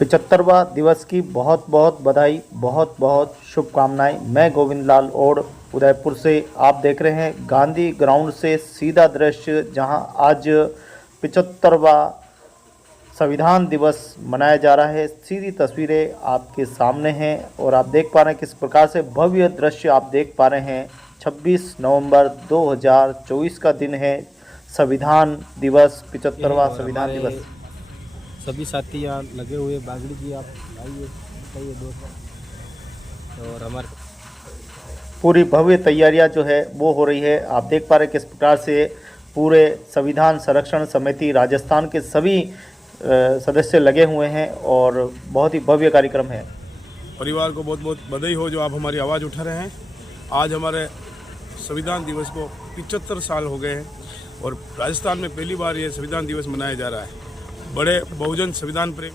75वां दिवस की बहुत बहुत बधाई, बहुत बहुत शुभकामनाएं। मैं गोविंद लाल और उदयपुर से आप देख रहे हैं गांधी ग्राउंड से सीधा दृश्य, जहां आज 75वां संविधान दिवस मनाया जा रहा है। सीधी तस्वीरें आपके सामने हैं और आप देख पा रहे हैं किस प्रकार से भव्य दृश्य आप देख पा रहे हैं। 26 नवंबर 2024 का दिन है, संविधान दिवस, 75वां संविधान दिवस। सभी साथी यहाँ लगे हुए, बागड़ी जी आप आइए, बताइए दोस्त। और हमारे पूरी भव्य तैयारियां जो है वो हो रही है। आप देख पा रहे हैं किस प्रकार से पूरे संविधान संरक्षण समिति राजस्थान के सभी सदस्य लगे हुए हैं और बहुत ही भव्य कार्यक्रम है। परिवार को बहुत बहुत बधाई हो जो आप हमारी आवाज़ उठा रहे हैं। आज हमारे संविधान दिवस को 75 साल हो गए हैं और राजस्थान में पहली बार ये संविधान दिवस मनाया जा रहा है। बड़े बहुजन संविधान प्रेम।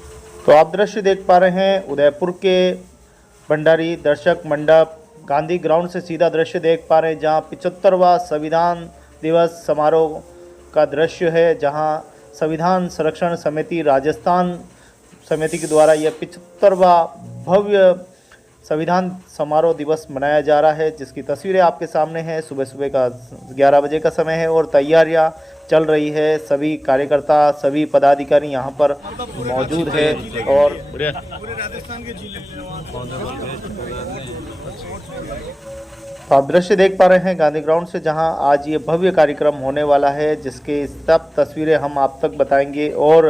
तो आप दृश्य देख पा रहे हैं उदयपुर के भंडारी दर्शक मंडप गांधी ग्राउंड से सीधा दृश्य देख पा रहे हैं, जहां 75वां संविधान दिवस समारोह का दृश्य है, जहां संविधान संरक्षण समिति राजस्थान समिति के द्वारा यह 75वां भव्य संविधान समारोह दिवस मनाया जा रहा है, जिसकी तस्वीरें आपके सामने हैं। सुबह सुबह का 11 बजे का समय है और तैयारियां चल रही है। सभी कार्यकर्ता, सभी पदाधिकारी यहां पर मौजूद है और पूरे राजस्थान के जिले तो आप दृश्य देख पा रहे हैं गांधी ग्राउंड से, जहां आज ये भव्य कार्यक्रम होने वाला है, जिसके सब तस्वीरें हम आप तक बताएंगे और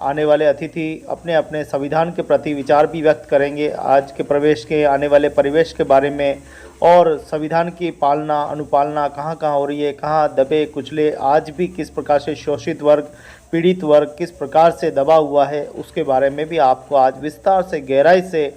आने वाले अतिथि अपने अपने संविधान के प्रति विचार भी व्यक्त करेंगे, आज के प्रवेश के आने वाले परिवेश के बारे में और संविधान की पालना अनुपालना कहाँ कहाँ हो रही है, कहाँ दबे कुचले, आज भी किस प्रकार से शोषित वर्ग, पीड़ित वर्ग किस प्रकार से दबा हुआ है, उसके बारे में भी आपको आज विस्तार से गहराई से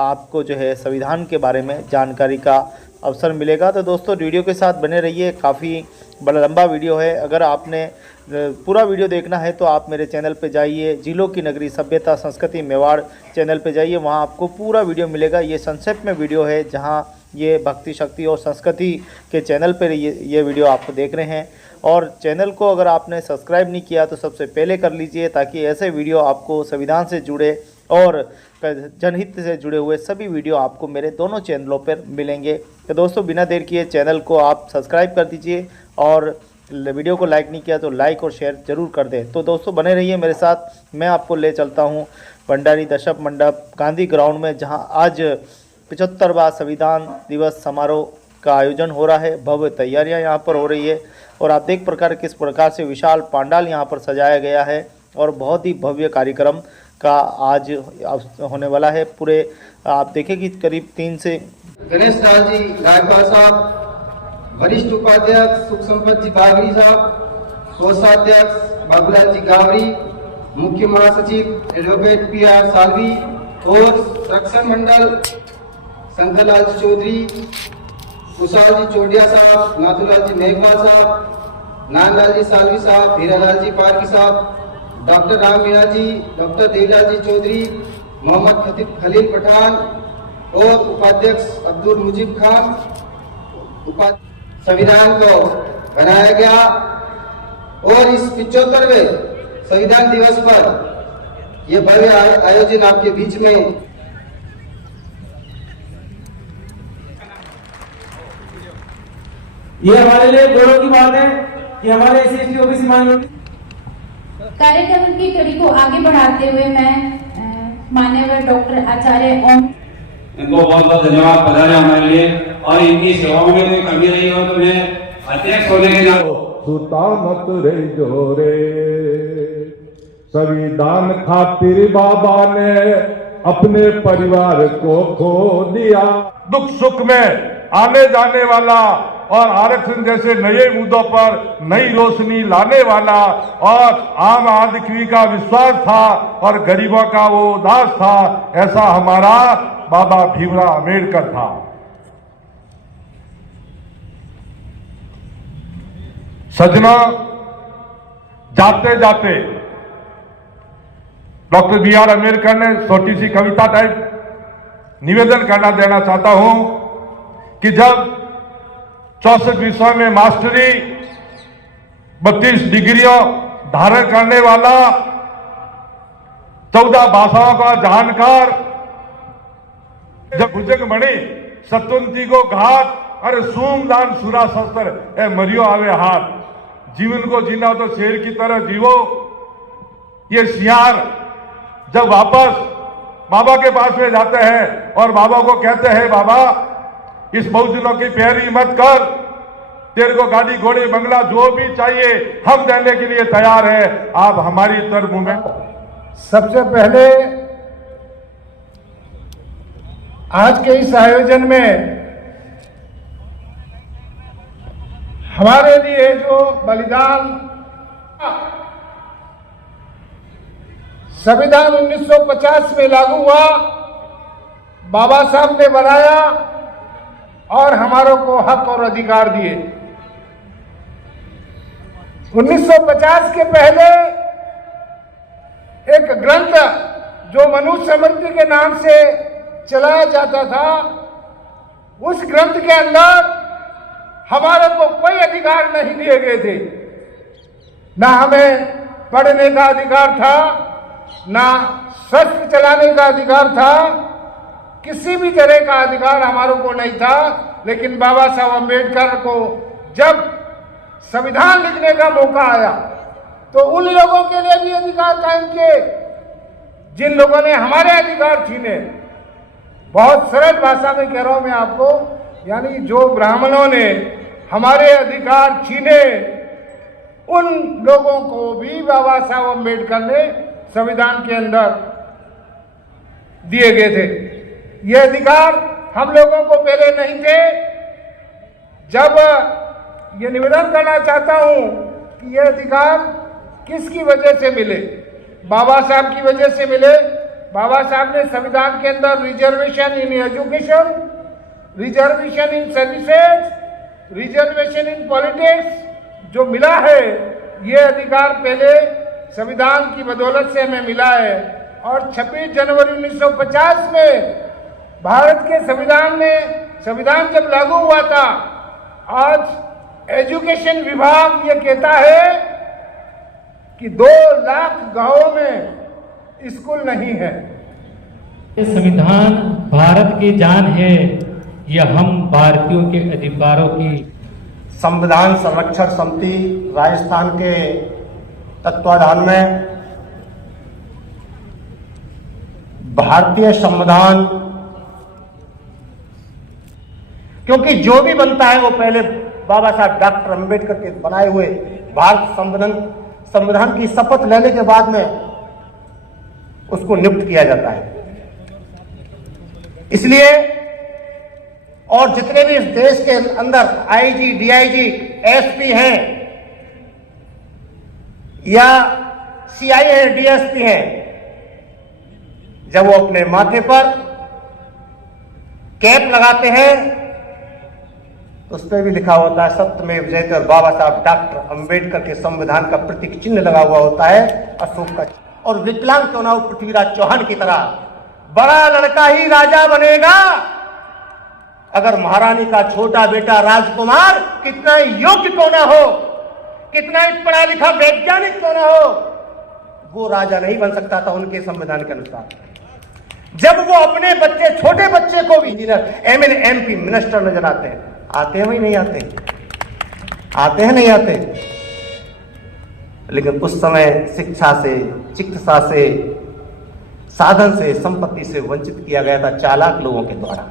आपको जो है संविधान के बारे में जानकारी का अवसर मिलेगा। तो दोस्तों वीडियो के साथ बने रहिए, काफ़ी बड़ा लंबा वीडियो है। अगर आपने पूरा वीडियो देखना है तो आप मेरे चैनल पे जाइए, जिलों की नगरी सभ्यता संस्कृति मेवाड़ चैनल पे जाइए, वहाँ आपको पूरा वीडियो मिलेगा। ये संक्षेप में वीडियो है, जहाँ ये भक्ति शक्ति और संस्कृति के चैनल पर ये वीडियो आप देख रहे हैं। और चैनल को अगर आपने सब्सक्राइब नहीं किया तो सबसे पहले कर लीजिए, ताकि ऐसे वीडियो आपको संविधान से जुड़े और जनहित से जुड़े हुए सभी वीडियो आपको मेरे दोनों चैनलों पर मिलेंगे। तो दोस्तों बिना देर किए चैनल को आप सब्सक्राइब कर दीजिए और वीडियो को लाइक नहीं किया तो लाइक और शेयर जरूर कर दें। तो दोस्तों बने रहिए मेरे साथ, मैं आपको ले चलता हूं भंडारी दर्शक मंडप गांधी ग्राउंड में, जहां आज 75वां संविधान दिवस समारोह का आयोजन हो रहा है। भव्य तैयारियां यहां पर हो रही है और आप देख प्रकार किस प्रकार से विशाल पंडाल यहां पर सजाया गया है और बहुत ही भव्य कार्यक्रम का आज होने वाला है। पूरे आप देखें कि करीब 3 से गणेश लाल जी गायकवाड़ साहब, वरिष्ठ उपाध्यक्ष सुख संपत जी बागरी साहब, कोषाध्यक्ष बाबूलाल जी गावरी, मुख्य महासचिव एडवोकेट PR सालवी और संरक्षण मंडल शंकरलाल जी चौधरी, कुशाल जी चोटिया साहब, नाथूलाल जी मेघवाल साहब, नानलाल जी सालवी साहब, हीरालाल जी पारकी साहब, डॉक्टर राम मीणा जी, डॉक्टर देवलाल जी चौधरी, मोहम्मद खलील पठान और उपाध्यक्ष अब्दुल मुजीब खान। संविधान को बनाया गया और इस 75वें संविधान दिवस पर यह भव्य आयोजन आपके बीच में ये हमारे लिए गौरव की बात है कि हमारे SC OBC माइनॉरिटी कार्यक्रम की कड़ी को आगे बढ़ाते हुए मैं माननीय डॉक्टर आचार्य ओम इनको बहुत बहुत धन्यवाद पधारे हमारे लिए, और इनकी सेवाओं में कोई कमी रही हो तो मैं अध्यक्ष होने के नाते सुल्तानत रे जोरे संविधान खातिर बाबा ने अपने परिवार को खो दिया। दुख सुख में आने जाने वाला और आरक्षण जैसे नए मुद्दों पर नई रोशनी लाने वाला और आम आदमी का विश्वास था और गरीबों का वो उदास था, ऐसा हमारा बाबा भीमराव अम्बेडकर था। सज्जनों, जाते जाते डॉक्टर BR अम्बेडकर ने छोटी सी कविता टाइप निवेदन करना देना चाहता हूं कि जब 64 विषयों में मास्टरी, 32 डिग्रियों धारण करने वाला 14 भाषाओं का जानकार, जब भुजंगमणि सतुंती को घात, अरे सूमदान सुरा शस्त्र ए मरियो आवे हाथ। जीवन को जीना तो शेर की तरह जीवो। ये सियार जब वापस बाबा के पास में जाते हैं और बाबा को कहते हैं, बाबा इस बहुजनों की पैरवी मत कर, तेरे को गाड़ी घोड़े बंगला जो भी चाहिए हम देने के लिए तैयार है, आप हमारी तरफ में। सबसे पहले आज के इस आयोजन में हमारे लिए जो बलिदान, संविधान 1950 में लागू हुआ, बाबा साहब ने बनाया और हमारों को हक और अधिकार दिए। 1950 के पहले एक ग्रंथ जो मनुस्मृति के नाम से चलाया जाता था, उस ग्रंथ के अंदर हमारे को कोई अधिकार नहीं दिए गए थे। ना हमें पढ़ने का अधिकार था, ना शस्त्र चलाने का अधिकार था, किसी भी तरह का अधिकार हमारों को नहीं था। लेकिन बाबा साहब अम्बेडकर को जब संविधान लिखने का मौका आया तो उन लोगों के लिए भी अधिकार कायम किए जिन लोगों ने हमारे अधिकार छीने। बहुत सरल भाषा में कह रहा हूं मैं आपको, यानी जो ब्राह्मणों ने हमारे अधिकार छीने, उन लोगों को भी बाबा साहब अम्बेडकर ने संविधान के अंदर दिए गए थे। ये अधिकार हम लोगों को पहले नहीं थे। जब ये निवेदन करना चाहता हूं कि ये अधिकार किसकी वजह से मिले, बाबा साहब की वजह से मिले। बाबा साहब ने संविधान के अंदर reservation in education, reservation in services, reservation in politics जो मिला है, ये अधिकार पहले संविधान की बदौलत से हमें मिला है। और 26 जनवरी 1950 में भारत के संविधान में, संविधान जब लागू हुआ था, आज एजुकेशन विभाग ये कहता है कि 2 लाख गांवों में स्कूल नहीं है। ये संविधान भारत की जान है, यह हम भारतीयों के अधिकारों की। संविधान संरक्षण समिति राजस्थान के तत्वाधान में भारतीय संविधान, क्योंकि जो भी बनता है वो पहले बाबा साहब डॉक्टर अम्बेडकर के बनाए हुए भारत संविधान की शपथ लेने के बाद में उसको नियुक्त किया जाता है। इसलिए और जितने भी इस देश के अंदर आईजी, डीआईजी, एसपी हैं या सीआई है, डीएसपी हैं, जब वो अपने माथे पर कैप लगाते हैं तो उस पर भी लिखा होता है सत्यमेव जयते, और बाबा साहब डॉक्टर अंबेडकर के संविधान का प्रतीक चिन्ह लगा हुआ होता है अशोक का। और विकलांग क्यों ना हो पृथ्वीराज चौहान की तरह, बड़ा लड़का ही राजा बनेगा अगर महारानी का छोटा बेटा राजकुमार कितना योग्य क्यों ना हो, कितना ही पढ़ा लिखा वैज्ञानिक क्यों ना हो, वो राजा नहीं बन सकता था उनके संविधान के अनुसार। जब वो अपने बच्चे, छोटे बच्चे को भी इंजीनियर, एमएलए, एमपी, मिनिस्टर नजर आते हैं, आते हैं वही नहीं आते, आते हैं नहीं आते। लेकिन उस समय शिक्षा से, चिकित्सा से, साधन से, संपत्ति से वंचित किया गया था चालाक लोगों के द्वारा।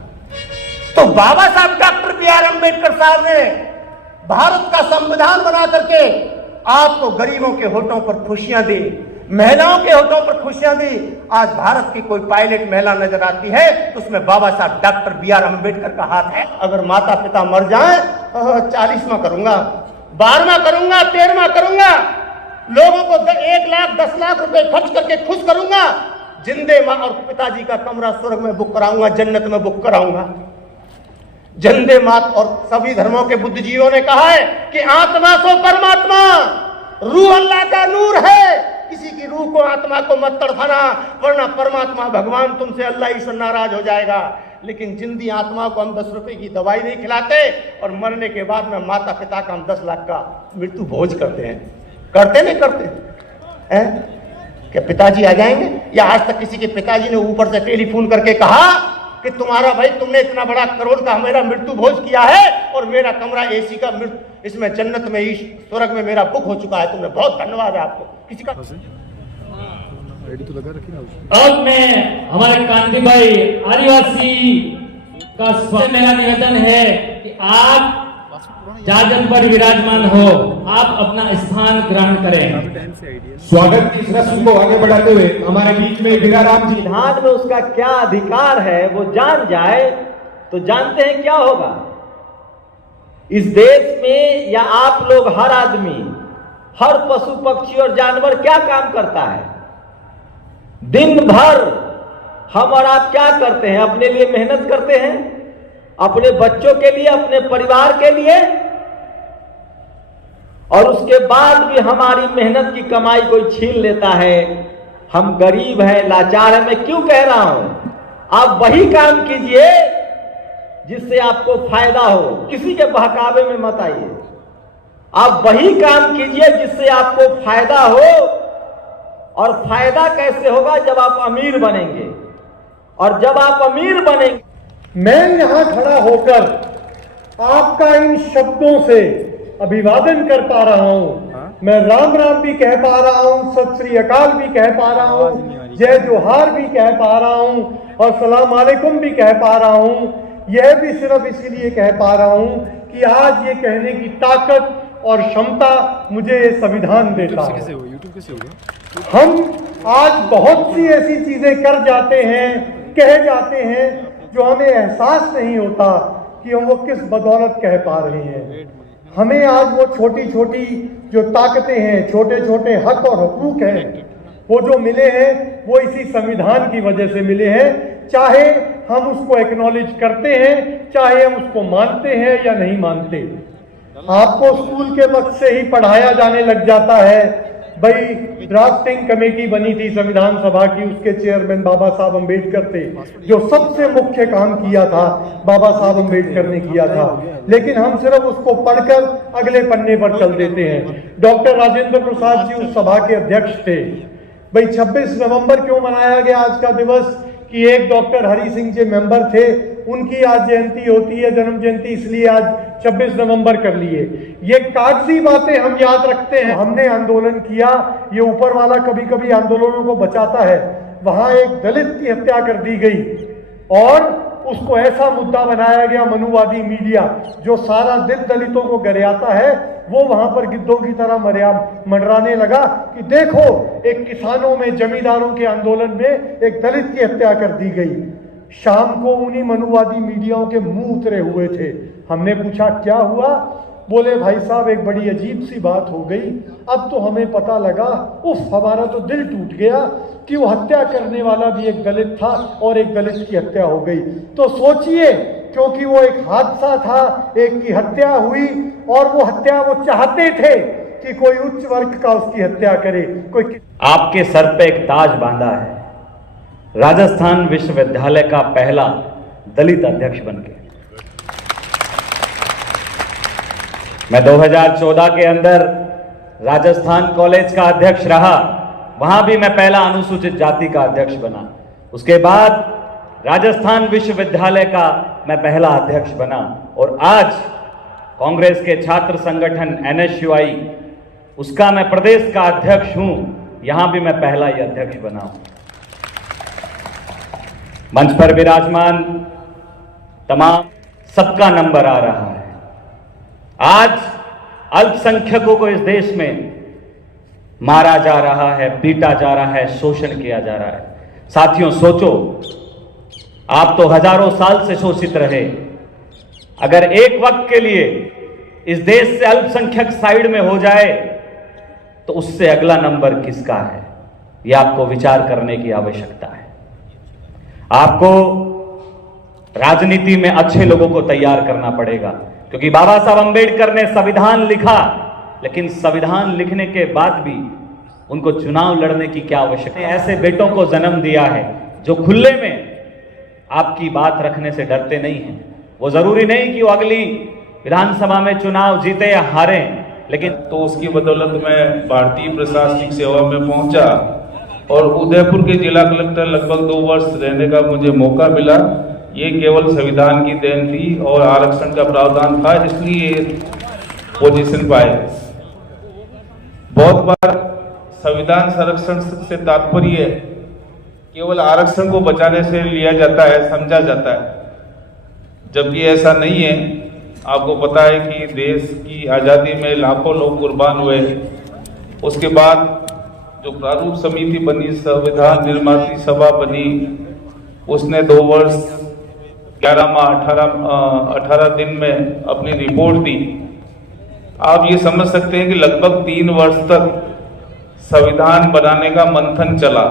तो बाबा साहब डॉक्टर बी.आर. अम्बेडकर साहब ने भारत का संविधान बना करके आपको गरीबों के होठों पर खुशियां दी, महिलाओं के होठों पर खुशियां दी। आज भारत की कोई पायलट महिला नजर आती है तो उसमें बाबा साहब डॉक्टर बी.आर. अम्बेडकर का हाथ है। अगर माता पिता मर जाएं, 40वां करूंगा, 12वां करूंगा, 13वां करूंगा, लोगों को 1 लाख 10 लाख रुपए खर्च करके खुश करूंगा, जिंदे मां और पिताजी का कमरा स्वर्ग में बुक कराऊंगा, जन्नत में बुक कराऊंगा। जिंदे मात और सभी धर्मों के बुद्धिजीवियों ने कहा है कि आत्मा सो परमात्मा, रूह अल्लाह का नूर है, किसी की रूह को, आत्मा को मत तड़फाना, वरना परमात्मा भगवान तुमसे, अल्लाह ईश्वर नाराज हो जाएगा। लेकिन जिंदी आत्मा को हम 10 रुपए की दवाई नहीं खिलाते और मरने के बाद में माता पिता का हम 10 लाख का मृत्यु भोज करते हैं। करते नहीं करते हैं? कि पिताजी आ जाएंगे, या आज तक किसी के पिताजी ने ऊपर से टेलीफोन करके कहा कि तुम्हारा भाई तुमने इतना बड़ा करोड़ का मेरा मृत्यु भोज किया है और मेरा कमरा एसी का इसमें जन्नत में स्वर्ग में मेरा बुक हो चुका है, तुमने बहुत धन्यवाद है आपको। किसी का अब मैं हमारे कांति भाई आदिवासी का मेरा निवेदन है कि आप जाजन पर विराजमान हो, आप अपना स्थान ग्रहण करें। स्वागत की इस रस्म को आगे बढ़ाते हुए हमारे बीच में भिराराम जी। संविधान में उसका क्या अधिकार है वो जान जाए तो जानते हैं क्या होगा इस देश में, या आप लोग हर आदमी, हर पशु पक्षी और जानवर क्या काम करता है। दिन भर हम और आप क्या करते हैं? अपने लिए मेहनत करते हैं, अपने बच्चों के लिए, अपने परिवार के लिए, और उसके बाद भी हमारी मेहनत की कमाई कोई छीन लेता है। हम गरीब हैं, लाचार हैं। मैं क्यों कह रहा हूं? आप वही काम कीजिए जिससे आपको फायदा हो, किसी के बहकावे में मत आइए। आप वही काम कीजिए जिससे आपको फायदा हो, और फायदा कैसे होगा? जब आप अमीर बनेंगे, और जब आप अमीर बनेंगे। मैं यहां खड़ा होकर आपका इन शब्दों से अभिवादन कर पा रहा हूं। मैं राम राम भी कह पा रहा हूं, सत श्री अकाल भी कह पा रहा हूं, जय जोहार भी कह पा रहा हूं, और सलाम अलैकुम भी कह पा रहा हूं। यह भी सिर्फ इसीलिए कह पा रहा हूं कि आज ये कहने की ताकत और क्षमता मुझे ये संविधान देता है। हम आज बहुत सी ऐसी चीजें कर जाते हैं, कह जाते हैं, जो हमें एहसास नहीं होता कि हम वो किस बदौलत कह पा रहे हैं। हमें आज वो छोटी छोटी जो ताकतें हैं, छोटे छोटे हक और हुकूक हैं, वो जो मिले हैं वो इसी संविधान की वजह से मिले हैं। चाहे हम उसको एक्नॉलेज करते हैं, चाहे हम उसको मानते हैं या नहीं मानते। आपको स्कूल के वक्त से ही पढ़ाया जाने लग जाता है, भाई ड्राफ्टिंग कमेटी बनी थी संविधान सभा की, उसके चेयरमैन बाबा साहब अम्बेडकर थे। जो सबसे मुख्य काम किया था बाबा साहब अम्बेडकर ने किया था, लेकिन हम सिर्फ उसको पढ़कर अगले पन्ने पर चल देते हैं। डॉक्टर राजेंद्र प्रसाद जी उस सभा के अध्यक्ष थे। भाई 26 नवंबर क्यों मनाया गया आज का दिवस? कि एक डॉक्टर हरि सिंह जी मेंबर थे, उनकी आज जयंती होती है, जन्म जयंती, इसलिए आज 26 नवंबर कर लिए। ये कागजी बातें हम याद रखते हैं। हमने आंदोलन किया, ये ऊपर वाला कभी कभी आंदोलनों को बचाता है। वहां एक दलित की हत्या कर दी गई और उसको ऐसा मुद्दा बनाया गया, मनुवादी मीडिया जो सारा दिन दलितों को गरियाता है, वो वहां पर गिद्धों की तरह मंडराने लगा कि देखो एक किसानों में, जमींदारों के आंदोलन में एक दलित की हत्या कर दी गई। शाम को उन्हीं मनुवादी मीडियाओं के मुंह उतरे हुए थे। हमने पूछा क्या हुआ? बोले भाई साहब एक बड़ी अजीब सी बात हो गई, अब तो हमें पता लगा, उफ हमारा तो दिल टूट गया कि वो हत्या करने वाला भी एक दलित था और एक दलित की हत्या हो गई। तो सोचिए, क्योंकि वो एक हादसा था, एक की हत्या हुई, और वो हत्या वो चाहते थे कि कोई उच्च वर्ग का उसकी हत्या करे। कोई आपके सर पे एक ताज बांधा है, राजस्थान विश्वविद्यालय का पहला दलित अध्यक्ष बनके। मैं 2014 के अंदर राजस्थान कॉलेज का अध्यक्ष रहा, वहां भी मैं पहला अनुसूचित जाति का अध्यक्ष बना। उसके बाद राजस्थान विश्वविद्यालय का मैं पहला अध्यक्ष बना, और आज कांग्रेस के छात्र संगठन NSUI उसका मैं प्रदेश का अध्यक्ष हूं, यहां भी मैं पहला ही अध्यक्ष बना हूं। मंच पर विराजमान तमाम सबका नंबर आ रहा है। आज अल्पसंख्यकों को इस देश में मारा जा रहा है, पीटा जा रहा है, शोषण किया जा रहा है। साथियों सोचो, आप तो हजारों साल से शोषित रहे, अगर एक वक्त के लिए इस देश से अल्पसंख्यक साइड में हो जाए तो उससे अगला नंबर किसका है, यह आपको विचार करने की आवश्यकता है। आपको राजनीति में अच्छे लोगों को तैयार करना पड़ेगा, क्योंकि बाबा साहब अम्बेडकर ने संविधान लिखा, लेकिन संविधान लिखने के बाद भी उनको चुनाव लड़ने की क्या आवश्यकता है। ऐसे बेटों को जन्म दिया है जो खुले में आपकी बात रखने से डरते नहीं हैं। वो जरूरी नहीं कि वो अगली विधानसभा में चुनाव जीते या हारे, लेकिन तो उसकी बदौलत मैं भारतीय प्रशासनिक सेवा में पहुंचा और उदयपुर के जिला कलेक्टर लगभग 2 वर्ष रहने का मुझे मौका मिला। ये केवल संविधान की देन थी और आरक्षण का प्रावधान था, इसलिए ये पोजीशन पाए। बहुत बार संविधान संरक्षण से तात्पर्य केवल आरक्षण को बचाने से लिया जाता है, समझा जाता है, जबकि ऐसा नहीं है। आपको पता है कि देश की आज़ादी में लाखों लोग कुर्बान हुए। उसके बाद जो प्रारूप समिति बनी, संविधान निर्माती सभा बनी, उसने 2 वर्ष 11 माह 18 दिन में अपनी रिपोर्ट दी। आप ये समझ सकते हैं कि लगभग 3 वर्ष तक संविधान बनाने का मंथन चला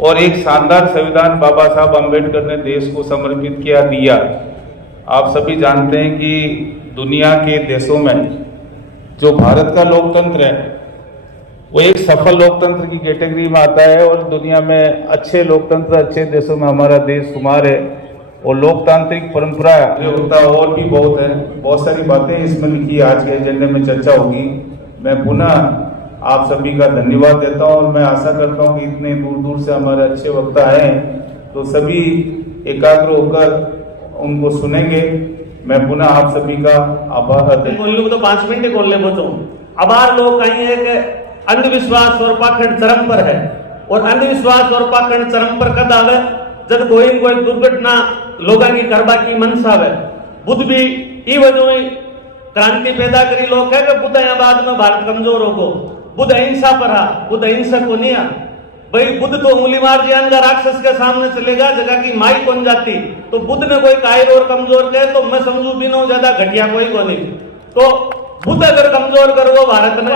और एक शानदार संविधान बाबा साहब अम्बेडकर ने देश को समर्पित किया, दिया। आप सभी जानते हैं कि दुनिया के देशों में जो भारत का लोकतंत्र है वो एक सफल लोकतंत्र की कैटेगरी में आता है और दुनिया में अच्छे लोकतंत्र, अच्छे देशों में हमारा देश शुमार है। और लोकतांत्रिक परंपरा होता और भी बहुत है, बहुत सारी बातें इसमें लिखी आज के एजेंडे में चर्चा होगी। मैं पुनः आप सभी का धन्यवाद देता हूं और मैं आशा करता हूं कि इतने दूर दूर से हमारे अच्छे वक्ता आए तो सभी एकाग्र होकर उनको सुनेंगे। मैं पुनः आप सभी का आभार देता हूं। तो 5 मिनट बोलने बचो। अबार लोग कहीं एक अंधविश्वास और पाखंड चरम पर है और अंधविश्वास और पाखंड चरम पर कद आवे जब कोई दुर्घटना लोगों की करबा की मनसा है। बुद्ध भी ई वजह क्रांति पैदा करी लोग है कि बुद्ध बाद में भारत कमजोर होगो। बुद्ध अहिंसा पर आ, बुद्ध अहिंसक को नहीं आ। भाई बुद्ध तो उंगली मार दिया राक्षस के सामने चलेगा, जगह की माई कौन जाती। तो बुद्ध ने कोई कायर और कमजोर कहे तो मैं समझू बिनो ज्यादा घटिया कोई को नहीं। तो बुद्ध अगर कमजोर करो भारत में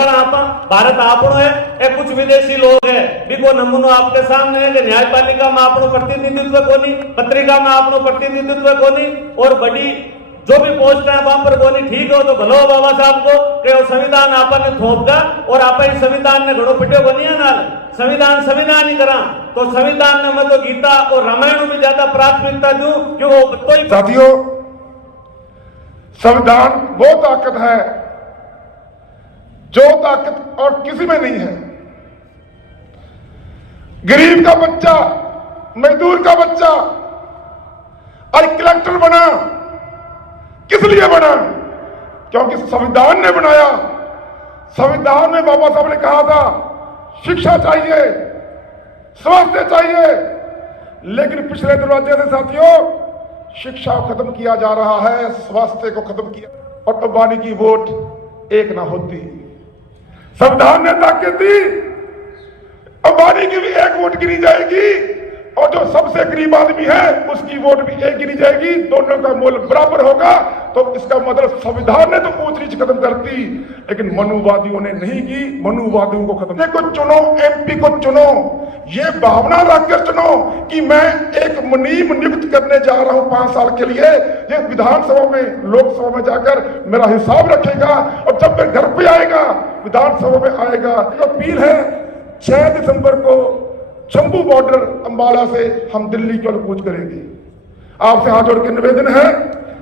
भारत आपनो है। एक कुछ विदेशी लोग है बिको नमूनो आपके सामने है कि न्यायपालिका में आपनो प्रतिनिधित्व कोनी, पत्रिका में आपनो प्रतिनिधित्व कोनी और बड़ी जो भी पोस्ट है वहां पर कोनी। ठीक हो तो भलो बाबा साहब को कि संविधान आपने थोपगा और आप संविधान ने घड़ो पिटे को नहीं नाल संविधान ही करा। तो संविधान ने मैं तो गीता और रामायण में ज्यादा प्राथमिकता दूं क्यों। साथियों, संविधान वो ताकत है जो ताकत और किसी में नहीं है। गरीब का बच्चा, मजदूर का बच्चा और कलेक्टर बना, किस लिए बना? क्योंकि संविधान ने बनाया। संविधान में बाबा साहब ने कहा था शिक्षा चाहिए, स्वास्थ्य चाहिए, लेकिन पिछले दरवाजे से साथियों शिक्षा को खत्म किया जा रहा है, स्वास्थ्य को खत्म किया। और अंबानी की वोट एक ना होती। संविधान ने ताकत दी, अंबानी की भी 1 वोट गिनी जाएगी और जो सबसे गरीब आदमी है उसकी वोट भी 1 गिनी जाएगी, दोनों का मूल्य बराबर होगा। तो इसका मतलब संविधान ने तो ऊंच नीच खत्म कर दी, लेकिन मनुवादियों ने नहीं की। मनुवादियों को खत्म को चुनो, एमपी को चुनो, ये भावना रखकर चुनो कि मैं एक मुनीम नियुक्त करने जा रहा हूं 5 साल के लिए। ये विधानसभा में, लोकसभा में जाकर मेरा हिसाब रखेगा और जब मैं घर पे आएगा, विधानसभा में आएगा। अपील है 6 दिसंबर को शंभू बॉर्डर अंबाला से हम दिल्ली की ओर कूच करेंगे। आपसे हाथ जोड़ के निवेदन है,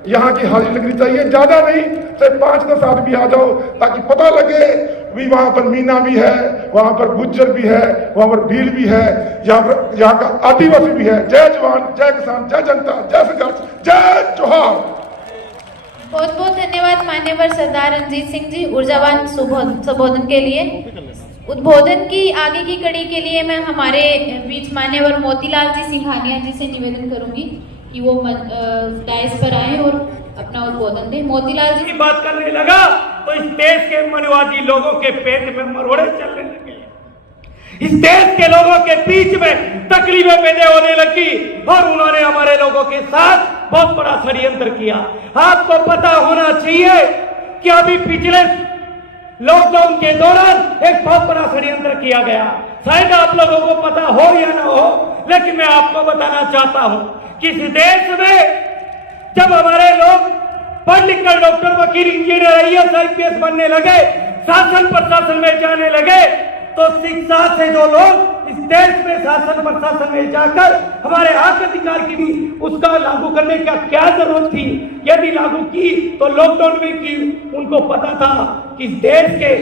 यहाँ की हाजिरी लगनी चाहिए, ज्यादा नहीं, चाहे 5-10 आदमी आ जाओ ताकि पता लगे भी वहां पर मीना भी है, वहां पर गुज्जर भी है, वहां पर भील भी है, यहाँ का आदिवासी भी है। जय जवान, जय किसान, जय जनता, जय संघर्ष, जय जोहार। बहुत बहुत धन्यवाद मान्यवर सरदार रणजीत सिंह जी ऊर्जावान संबोधन के लिए। उद्बोधन की आगे की कड़ी के लिए मैं हमारे बीच मान्यवर मोतीलाल जी सिंघानिया जी से निवेदन करूंगी कि वो डायस पर आए और अपना उद्बोधन दें। मोतीलाल जी की बात करने लगा तो इस देश के मनुवादी लोगों के पेट में मरोड़े चलने लगे। इस देश के लोगों के बीच में तकलीफें पैदा होने लगी और उन्होंने हमारे लोगों के साथ बहुत बड़ा षड्यंत्र किया। आपको पता होना चाहिए कि अभी पिछले लॉकडाउन के दौरान एक बहुत बड़ा षड्यंत्र किया गया। शायद आप लोगों को पता हो या ना हो, लेकिन मैं आपको बताना चाहता हूं कि इस देश में जब हमारे लोग पढ़ लिखकर डॉक्टर, वकील, इंजीनियर, IAS, IPS बनने लगे, शासन प्रशासन में जाने लगे, तो शिक्षा से जो लोग इस देश में शासन प्रशासन में जाकर हमारे हक अधिकार की भी उसका लागू करने का क्या जरूरत थी? यदि लागू की तो लॉकडाउन में की। उनको पता था कि इस देश के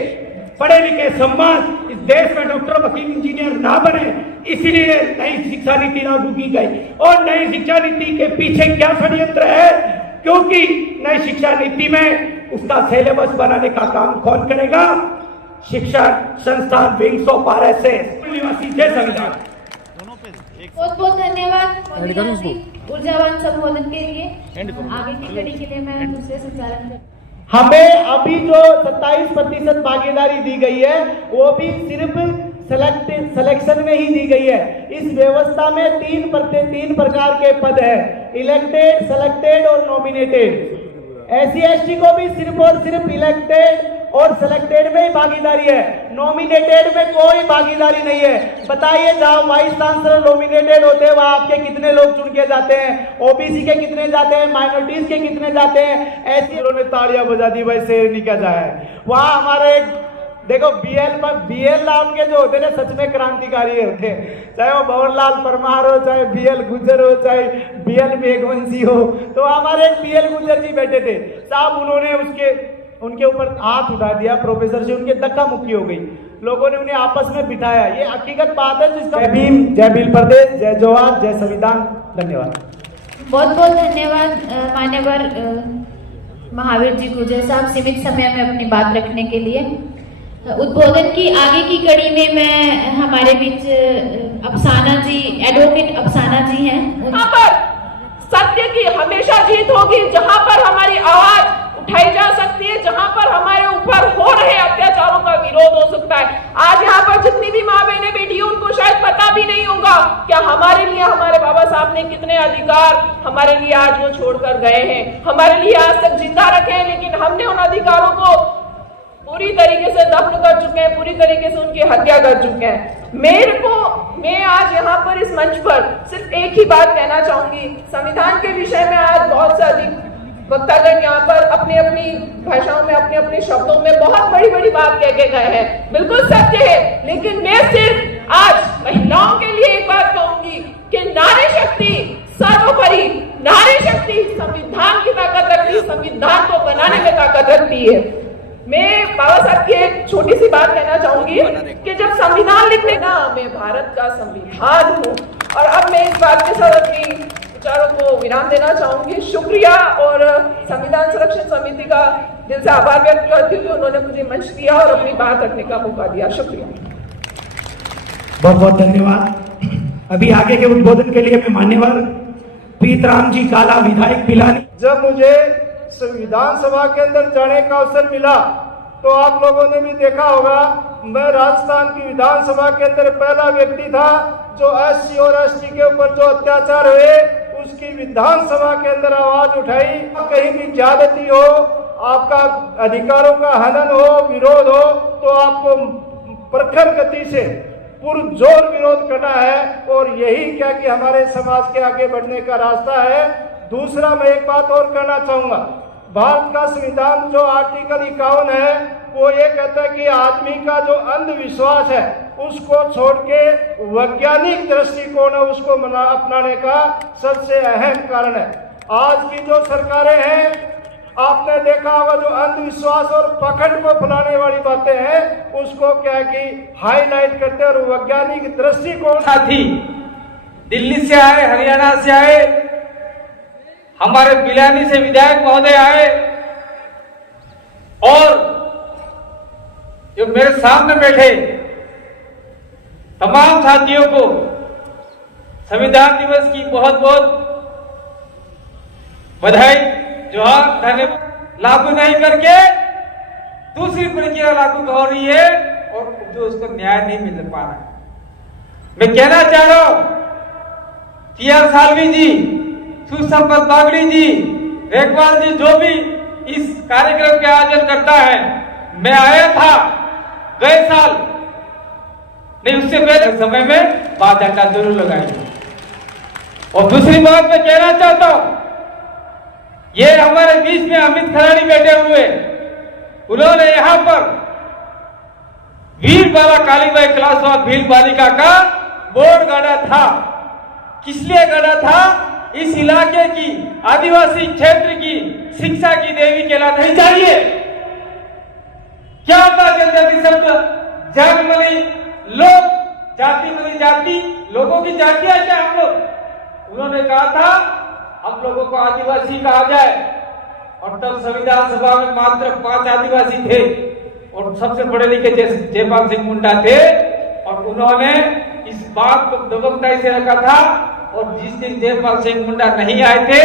पढ़े लिखे समाज, इस देश में डॉक्टर, वकील, इंजीनियर ना बने, इसलिए नई शिक्षा नीति लागू की गई। और नई शिक्षा नीति के पीछे क्या षड्यंत्र है, क्योंकि नई शिक्षा नीति में उसका सिलेबस बनाने का काम कौन करेगा? शिक्षा संस्थान विंग्स ऑफ आरएसएस। निवासी जय संविधान। बहुत बहुत धन्यवाद ऊर्जावान संबोधन के लिए। आगे की कड़ी के लिए मैं दूसरे संचालन कर हमें अभी जो 27% भागीदारी दी गई है वो भी सिर्फ सिलेक्शन में ही दी गई है। इस व्यवस्था में तीन प्रकार के पद है, इलेक्टेड, सेलेक्टेड और नॉमिनेटेड। SC/ST को भी सिर्फ और सिर्फ इलेक्टेड और सिलेक्टेड में ही भागीदारी है, नॉमिनेटेड में कोई भागीदारी नहीं है। बताइए, जहां वाइस चांसलर नॉमिनेटेड होते हैं वहां आपके कितने लोग चुन के जाते हैं? ओबीसी के कितने जाते हैं? माइनॉरिटीज के कितने जाते हैं? ऐसी उन्होंने तालियां बजा दी भाई, शेर निकल जाए। वहां हमारे देखो BL नाम के जो होते हैं सच में क्रांतिकारी होते हैं, चाहे वो भंवरलाल परमार हो, चाहे BL गुर्जर हो, चाहे BL मेघवंशी हो। तो हमारे BL गुर्जर जी बैठे थे साहब, उन्होंने उनके ऊपर हाथ उठा दिया प्रोफेसर से, उनके धक्का मुक्की हो गई, लोगों ने उन्हें आपस में बिठाया। ये हकीकत बात है जिसका जय भीम, जय भील प्रदेश, जय जवाहर, जय संविधान। धन्यवाद। बहुत बहुत धन्यवाद मान्यवर महावीर जी गुर्जर साहब, सीमित समय में अपनी बात रखने के लिए। उद्बोधन की आगे की कड़ी में मैं हमारे बीच अफसाना जी, एडवोकेट अफसाना जी हैं। यहाँ पर सत्य की हमेशा जीत होगी, जहाँ पर हमारी आवाज उठाई जा सकती है, जहाँ पर हमारे ऊपर हो रहे अत्याचारों का विरोध हो सकता है। आज यहाँ पर जितनी भी माँ बहनें बैठी हैं उनको शायद पता भी नहीं होगा क्या हमारे लिए हमारे बाबा साहब ने कितने अधिकार हमारे लिए आज वो छोड़कर गए हैं, हमारे लिए आज तक जिंदा रखे हैं, लेकिन हमने उन अधिकारों को पूरी तरीके से दफन कर चुके हैं, पूरी तरीके से उनकी हत्या कर चुके हैं। मैं आज यहाँ पर इस मंच पर सिर्फ एक ही बात कहना चाहूंगी, संविधान के विषय में आज बहुत से अधिक वक्तागण यहाँ पर अपनी अपनी भाषाओं में, अपने अपने शब्दों में बहुत बड़ी बड़ी बात कह के गए हैं, बिल्कुल सत्य है। लेकिन मैं सिर्फ आज महिलाओं के लिए एक बात कहूंगी कि नारी शक्ति सर्वोपरि, नारी शक्ति संविधान की ताकत रखती है, संविधान को बनाने में ताकत रखती है। मैं बाबा साहब की एक छोटी सी बात कहना चाहूंगी कि जब संविधान लिखने ना, मैं भारत का संविधान हूँ। और अब मैं इस बात के साथ अपनी विचारों को विराम देना चाहूंगी। शुक्रिया और संविधान संरक्षण समिति का दिल से आभार व्यक्त करती हूँ कि उन्होंने मुझे मंच दिया और अपनी बात रखने का मौका दिया। शुक्रिया, बहुत बहुत धन्यवाद। अभी आगे के उद्बोधन के लिए मैं मान्यवर पीतराम जी काला, विधायक पिलानी। जब मुझे संविधान सभा के अंदर जाने का अवसर मिला तो आप लोगों ने भी देखा होगा, मैं राजस्थान की विधानसभा के अंदर पहला व्यक्ति था जो SC और ST के ऊपर जो अत्याचार हुए उसकी विधानसभा के अंदर आवाज उठाई। कहीं भी ज्यादती हो, आपका अधिकारों का हनन हो, विरोध हो, तो आपको प्रखर गति से पुरजोर विरोध करना है। और यही क्या कि हमारे समाज के आगे बढ़ने का रास्ता है। दूसरा, मैं एक बात और कहना चाहूंगा, भारत का संविधान जो आर्टिकल 51 है वो ये कहता है कि आदमी का जो अंधविश्वास है उसको छोड़ के वैज्ञानिक दृष्टिकोण है उसको अपनाने का सबसे अहम कारण है। आज की जो सरकारें हैं, आपने देखा होगा, जो अंधविश्वास और पखंड को फैलाने वाली बातें हैं उसको क्या कि हाईलाइट करते हैं और वैज्ञानिक दृष्टिकोण। साथी दिल्ली से आए, हरियाणा से आए, हमारे पिलानी से विधायक महोदय आए और जो मेरे सामने बैठे तमाम साथियों को संविधान दिवस की बहुत बहुत बधाई, जोहार, धन्यवाद। लागू नहीं करके दूसरी प्रक्रिया लागू हो रही है और जो उसको न्याय नहीं मिल पा रहा है। मैं कहना चाह रहा हूं, TR सालवी जी, सुसंपत बागड़ी जी, रेखवाल जी, जो भी इस कार्यक्रम के आयोजन करता है, मैं आया था गए साल, नहीं उससे पहले समय में बात झंडा जरूर लगाएंगे। और दूसरी बात मैं कहना चाहता हूं, ये हमारे बीच में अमित खराड़ी बैठे हुए, उन्होंने यहां पर वीर बाबा कालीबाई क्लास भील बालिका का बोर्ड गाड़ा था। किस लिए गाड़ा था? इस इलाके की आदिवासी क्षेत्र की शिक्षा की देवी कहलानी चाहिए। क्या होता जनजाति शब्द जन मनी लोग, जाति मनी जाति, लोगों की जातियां क्या हम लोग। उन्होंने कहा था हम लोगों को आदिवासी कहा जाए, और तब संविधान सभा में मात्र 5 आदिवासी थे और सबसे पढ़े लिखे जयपाल सिंह मुंडा थे, और उन्होंने इस बात को दबंगताई से रखा था। और जिस दिन जयपाल सिंह मुंडा नहीं आए थे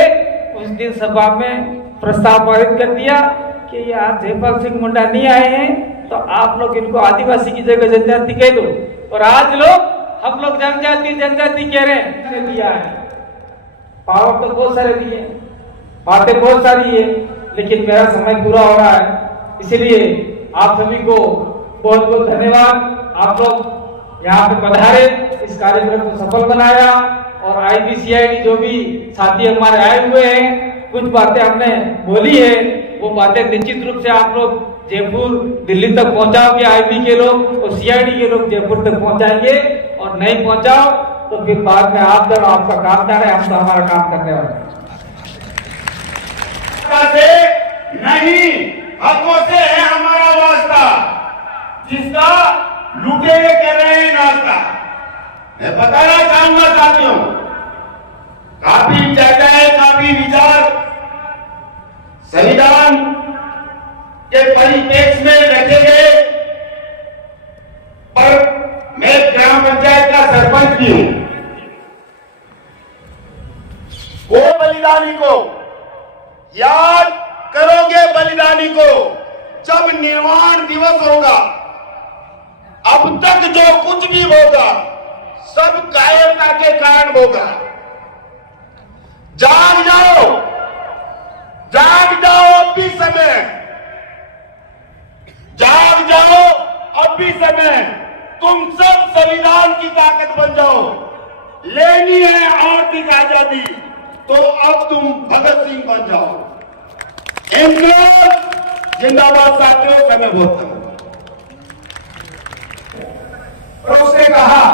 उस दिन सभा में प्रस्ताव पारित कर दिया कि यार जयपाल सिंह मुंडा नहीं आए हैं तो आप लोग इनको आदिवासी की जगह जनजाति कह दो। और आज हम लोग जनजाति कह रहे हैं। दिया है पावर तो बहुत सारे दिए, बातें बहुत सारी है, लेकिन मेरा समय पूरा हो रहा है, इसलिए आप सभी को बहुत बहुत धन्यवाद। आप लोग यहाँ पे पधारे, इस कार्यक्रम को सफल बनाया, और IBCID जो भी साथी हमारे आए हुए हैं, कुछ बातें हमने बोली है, वो बातें निश्चित रूप से आप लोग जयपुर दिल्ली तक पहुंचाओगे, IB के लोग और CID के लोग जयपुर तक पहुंचाएंगे, और नहीं पहुंचाओ तो फिर बाद में आप जब आपका काम कर रहे हैं, हम तो हमारा काम करने वाले हैं। नहीं, हकों से है हमारा वास्ता, जिसका लुटेरे कर रहे हैं नाश्ता। मैं बताना चाहूंगा साथियों, काफी चर्चाएं, काफी विचार संविधान के परिप्रेक्ष्य में रखे गए, पर मैं ग्राम पंचायत का सरपंच भी हूं। वो बलिदानी को याद करोगे, बलिदानी को जब निर्वाण दिवस होगा। अब तक जो कुछ भी होगा सब कायरता के कारण होगा। जाग जाओ, जाग जाओ, अब भी समय, जाग जाओ, अब भी समय। तुम सब संविधान की ताकत बन जाओ। लेनी है आर्थिक आजादी तो अब तुम भगत सिंह बन जाओ। इंक्लाब जिंदाबाद साथियों, समय बहुत कम। और उसने कहा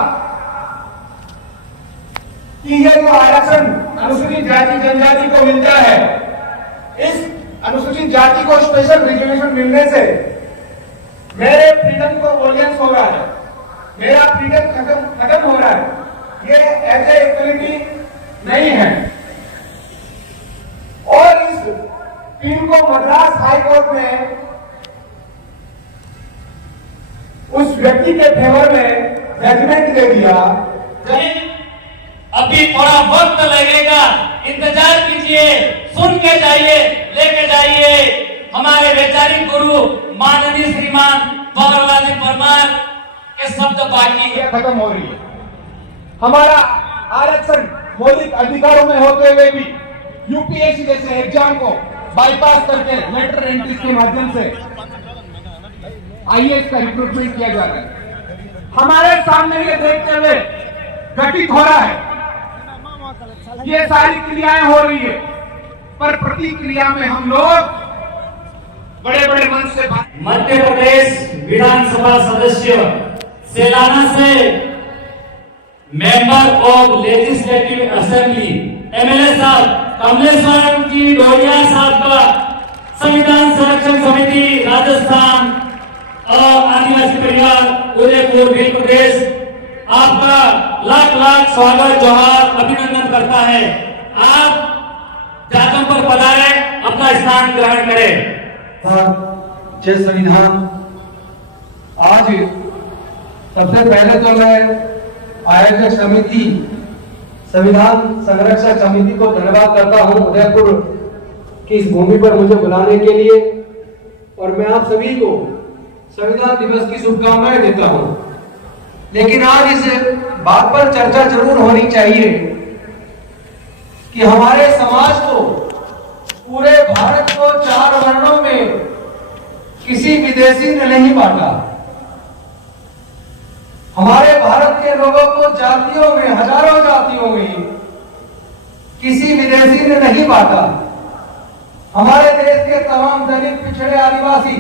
कि ये जो आरक्षण अनुसूचित जाति जनजाति को मिलता है, इस अनुसूचित जाति को स्पेशल रिजर्वेशन मिलने से मेरे फ्रीडम को वॉल्यूम्स हो रहा है, मेरा फ्रीडम खत्म हो रहा है। ये एज ए इक्वलिटी नहीं है। और इस बिल को मद्रास हाई कोर्ट ने उस व्यक्ति के फेवर में जजमेंट दे दिया। अभी थोड़ा वक्त लगेगा, इंतजार कीजिए, सुन के जाइए, लेके जाइए। हमारे वैचारिक गुरु माननीय श्रीमान भगवान परमार के शब्द बाकी खत्म हो रही है। हमारा आरक्षण मौलिक अधिकारों में होते हुए भी यूपीएससी जैसे एग्जाम को बाईपास करके लेटर एंट्री के माध्यम से IAS का रिक्रूटमेंट किया जा रहा है। हमारे सामने ये देखते हुए घटित हो रहा है, ये सारी क्रियाएं हो रही है, पर प्रतिक्रिया में हम लोग बड़े बड़े मंच से मध्य प्रदेश विधानसभा सदस्य सेलाना से member of legislative assembly MLA साहब कमलेश्वर जी डोरिया साहब का संविधान संरक्षण समिति राजस्थान और आदिवासी परिवार उदयपुर मध्य प्रदेश आपका लाख लाख स्वागत जोहार अभिनंदन करता है। आप जागम पर पधारे, अपना स्थान ग्रहण करें। जय संविधान। आज सबसे पहले तो मैं आयोजक समिति संविधान संरक्षण समिति को धन्यवाद करता हूं उदयपुर की इस भूमि पर मुझे बुलाने के लिए, और मैं आप सभी को संविधान दिवस की शुभकामनाएं देता हूं। लेकिन आज इस बात पर चर्चा जरूर होनी चाहिए कि हमारे समाज को, पूरे भारत को 4 वर्णों में किसी विदेशी ने नहीं बांटा। हमारे भारत के लोगों को जातियों में, हजारों जातियों में किसी विदेशी ने नहीं बांटा। हमारे देश के तमाम दलित, पिछड़े, आदिवासी,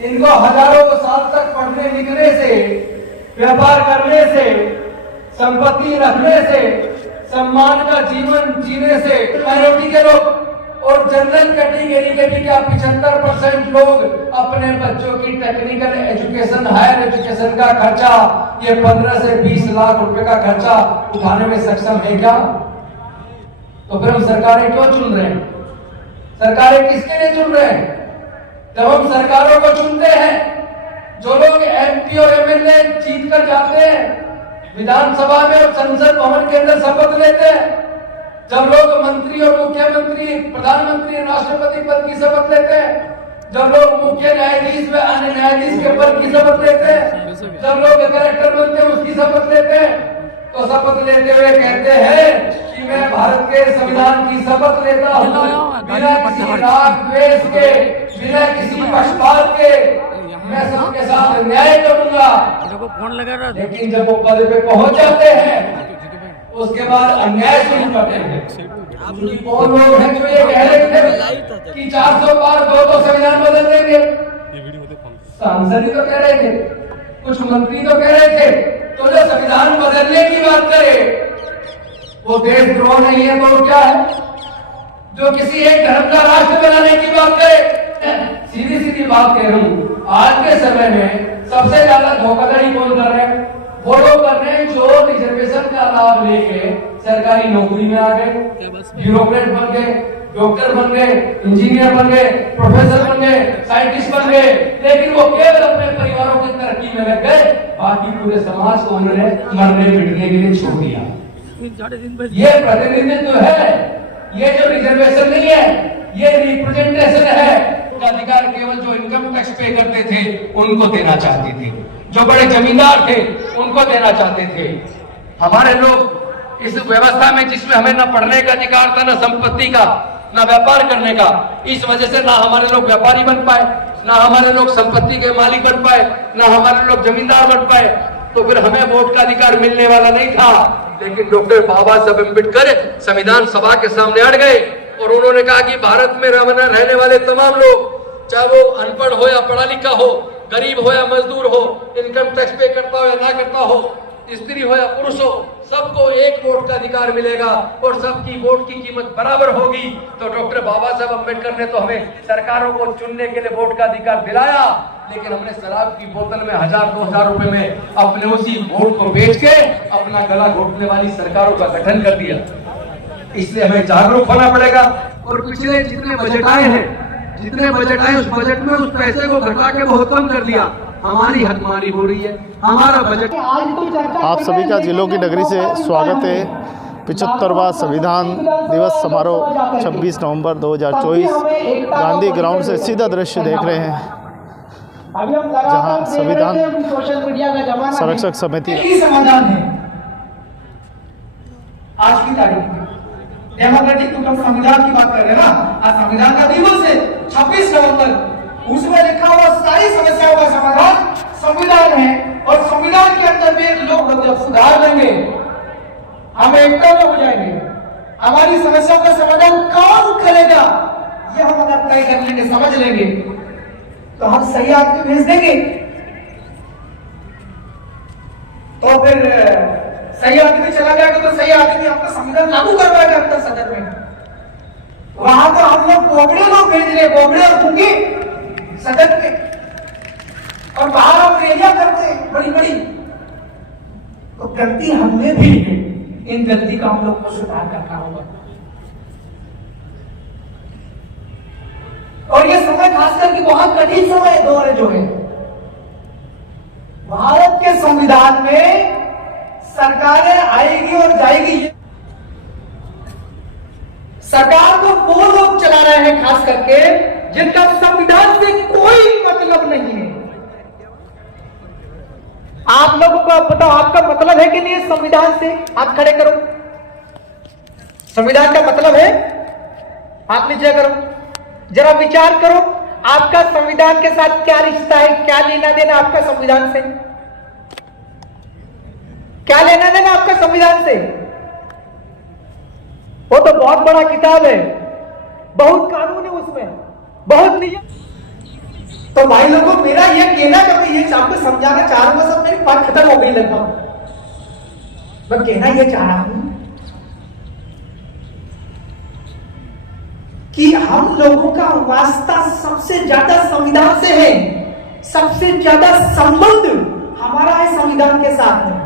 इनको हजारों साल तक पढ़ने लिखने से, व्यापार करने से, संपत्ति रखने से, सम्मान का जीवन जीने से, माइनॉरिटी के लोग और जनरल कैटेगरी के भी क्या 75% लोग अपने बच्चों की टेक्निकल एजुकेशन, हायर एजुकेशन का खर्चा, ये 15 से 20 लाख रुपए का खर्चा उठाने में सक्षम है क्या? तो फिर हम सरकारें क्यों चुन रहे हैं? सरकारें किसके लिए चुन रहे हैं? जब हम सरकारों को चुनते हैं, जो लोग MP और MLA जीत कर जाते हैं, विधानसभा में और संसद भवन के अंदर शपथ लेते हैं, जब लोग मंत्री और मुख्यमंत्री, प्रधानमंत्री, राष्ट्रपति पद की शपथ लेते हैं, जब लोग मुख्य न्यायाधीश व अन्य न्यायाधीश के पद की शपथ लेते हैं, जब लोग कलेक्टर बनते हैं उसकी शपथ लेते हैं, तो शपथ लेते हुए कहते हैं कि मैं भारत के संविधान की शपथ लेता हूँ, बिना किसी राग द्वेष के, बिना किसी पक्षपात के मैं सबके साथ न्याय करूंगा। लेकिन जब वो पद पे पहुंच जाते हैं उसके बाद अन्याय शुरू करते हैं। कौन लोग हैं जो ये कह रहे थे कि 400 पार 2 संविधान बदल देंगे? सांसद ही तो कह रहे थे, कुछ मंत्री तो कह रहे थे। तो जो संविधान बदलने की बात करे वो देशद्रोह नहीं है तो क्या है? जो किसी एक धर्म का राष्ट्र बनाने की बात करे, सीधी सीधी बात कह रहा हूं, आज के समय में सबसे ज्यादा धोखाधड़ी कौन कर रहे हैं? वो लोग कर रहे हैं जो रिजर्वेशन का लाभ लेके सरकारी नौकरी में आ गए, ब्यूरोक्रेट बन गए, डॉक्टर बन गए, इंजीनियर बन गए, प्रोफेसर बन गए, साइंटिस्ट बन गए, लेकिन वो केवल अपने परिवारों की तरक्की में लग गए, बाकी पूरे समाज को उन्होंने मरने मिटने के लिए छोड़ दिया। ये प्रतिनिधित्व है, ये जो रिजर्वेशन नहीं है, ये रिप्रेजेंटेशन है। अधिकार केवल जो इनकम टैक्स पे करते थे उनको देना चाहते थे, जो बड़े जमींदार थे उनको देना चाहते थे। हमारे लोग इस व्यवस्था में, जिसमें हमें न पढ़ने का अधिकार था, न संपत्ति का, न व्यापार करने का, इस वजह से ना हमारे लोग व्यापारी बन पाए, ना हमारे लोग संपत्ति के मालिक बन पाए, ना हमारे लोग जमींदार बन पाए। तो फिर हमें वोट का अधिकार मिलने वाला नहीं था। लेकिन डॉक्टर बाबा साहब अम्बेडकर संविधान सभा के सामने अड़ गए और उन्होंने कहा कि भारत में रहने वाले तमाम लोग, चाहे वो अनपढ़ हो या पढ़ा लिखा हो, गरीब हो या मजदूर हो, इनकम टैक्स पे करता हो या ना करता हो, स्त्री हो या पुरुष हो, सबको एक वोट का अधिकार मिलेगा और सबकी वोट की कीमत बराबर होगी। तो डॉक्टर बाबा साहब अम्बेडकर ने तो हमें सरकारों को चुनने के लिए वोट का अधिकार दिलाया, लेकिन हमने शराब की बोतल में 1000-2000 रुपए में अपने उसी वोट को बेच के अपना गला घोटने वाली सरकारों का गठन कर दिया। इसलिए हमें जागरूक होना पड़ेगा। और पिछले जितने बजट आए हैं, जितने बजट आए, उस बजट में उस पैसे को घटा के बहुत कम कर दिया। हमारी हकमारी हो रही है, हमारा बजट। आप सभी का जिलों की नगरी से स्वागत है। 75वां संविधान दिवस समारोह 26 नवंबर 2024 गांधी ग्राउंड से सीधा दृश्य देख रहे हैं, जहां संविधान संरक्षक समिति समाधान है आज की तारीख में। डेमोक्रेटिक तो संविधान की बात कर रहे हैं ना, आज संविधान का दिवस है 26 नवंबर। उसमें लिखा हुआ सारी समस्याओं का समाधान संविधान है, और संविधान के अंदर भी लोग जब सुधार लेंगे, हम एकता में हो जाएंगे, हमारी समस्याओं का समाधान कौन करेगा ये हम अगर तय कर लेंगे, समझ लेंगे, तो हम सही आदमी भेज देंगे। तो फिर सही आदमी चला जाएगा तो सही आदमी आपका संविधान लागू करवाएगा अपना सदन में। वहां तो हम लोग बोबड़े लोग भेज रहे, बोबड़े और भूखे सदन में, और बाहर हम रैलियां करते बड़ी बड़ी। तो गलती हमने भी है, इन गलती का हम लोग को सुधार करना होगा। और ये समय खासकर कि बहुत कठिन समय दौर जो है, भारत के संविधान में सरकारें आएगी और जाएगी। सरकार को वो लोग चला रहे हैं खास करके जिनका संविधान से कोई मतलब नहीं है। आप लोगों को बताओ, आपका मतलब है कि नहीं संविधान से? हाथ खड़े करो। संविधान का मतलब है? हाथ नीचे करो। जरा विचार करो, आपका संविधान के साथ क्या रिश्ता है, क्या लेना देना आपका संविधान से? क्या लेना देना आपका संविधान से? वो तो बहुत बड़ा किताब है, बहुत कानून है उसमें, बहुत नियम। तो भाई लोगों, मेरा ये कहना कि ये आपको समझाना चाह रहा हूं, सब मेरी बात खत्म हो गई लगभग। मैं कहना ये चाह रहा हूं कि हम लोगों का वास्ता सबसे ज्यादा संविधान से है, सबसे ज्यादा संबंध हमारा है संविधान के साथ में।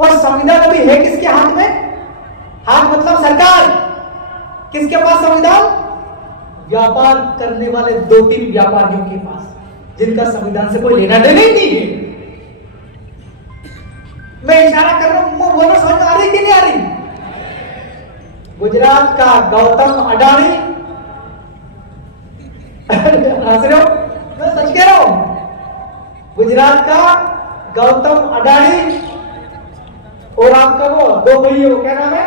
और संविधान अभी है किसके हाथ में? हाथ मतलब सरकार। किसके पास संविधान? व्यापार करने वाले 2-3 व्यापारियों के पास, जिनका संविधान से कोई लेना देना ही नहीं है। मैं इशारा कर रहा हूं, वो बोलो समझ आ रही कि नहीं आ रही? गुजरात का गौतम अडानी, हंस रहे हो? मैं सच कह रहा हूं। गुजरात का गौतम अडानी और आपका वो 2 भैया, वो क्या नाम है?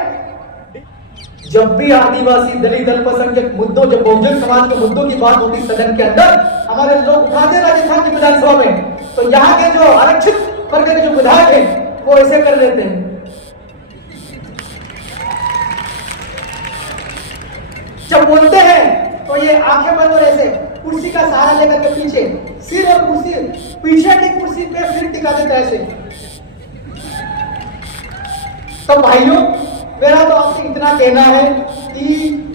जब भी आदिवासी, दलित, अल्पसंख्यक मुद्दों, जब बहुजन समाज के मुद्दों की बात होती सदन के अंदर, हमारे लोग उठाते राजस्थान की विधानसभा में, तो यहाँ के जो आरक्षित वर्ग के जो विधायक हैं वो ऐसे कर देते हैं। जब बोलते हैं तो ये आंखें बंद और ऐसे कुर्सी का सहारा लेकर के पीछे सिर, और कुर्सी पीछे की कुर्सी पे सिर टिका देता है ऐसे। तो भाइयों, मेरा तो आपसे इतना कहना है कि